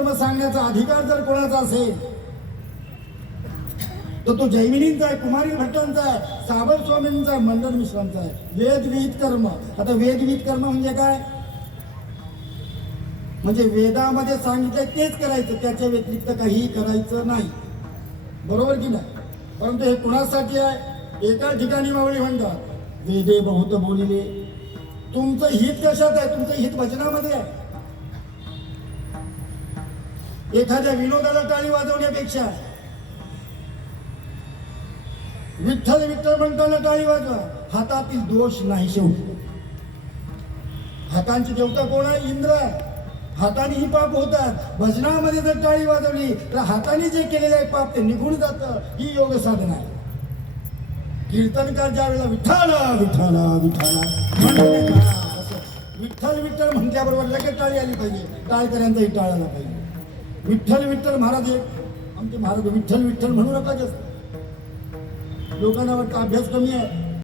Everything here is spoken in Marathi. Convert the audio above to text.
कर्म सांगण्याचा अधिकार जर कोणाचा असेल तर तो जैमिनींचा आहे, कुमारी भट्टांचा आहे, साबर स्वामींचा आहे, मंडन मिश्रांचा आहे. वेद विहित कर्म. आता वेद विहित कर्म म्हणजे काय? म्हणजे वेदामध्ये सांगितलं तेच करायचं, त्याच्या व्यतिरिक्त काहीही करायचं नाही. बरोबर की नाही? परंतु हे कुणासाठी आहे? एका ठिकाणी मावळी म्हणतात वेदे बहुत बोलिले. तुमचं हित कशात आहे? तुमचं हित वचनामध्ये आहे. एखाद्या विनोदाला टाळी वाजवण्यापेक्षा विठ्ठल विठ्ठल म्हणताना टाळी वाजवा. हातातील दोष नाही. शेवटी हातांची देवता कोण आहे? इंद्र. हातानेही पाप होतात. भजनामध्ये जर टाळी वाजवली तर हाताने जे केलेले आहे पाप ते निघून जातं. ही योग साधना आहे. कीर्तनकार ज्या वेळेला विठ्ठला विठ्ठला विठ्ठला विठ्ठल विठ्ठल म्हटल्याबरोबर लगेच टाळी आली पाहिजे. टाळकऱ्यांचाही टाळ आला पाहिजे. विठ्ठल विठ्ठल महाराज आमचे महाराज विठ्ठल विठ्ठल म्हणू नका जास्त. लोकांना वाटतं अभ्यास कमी आहे.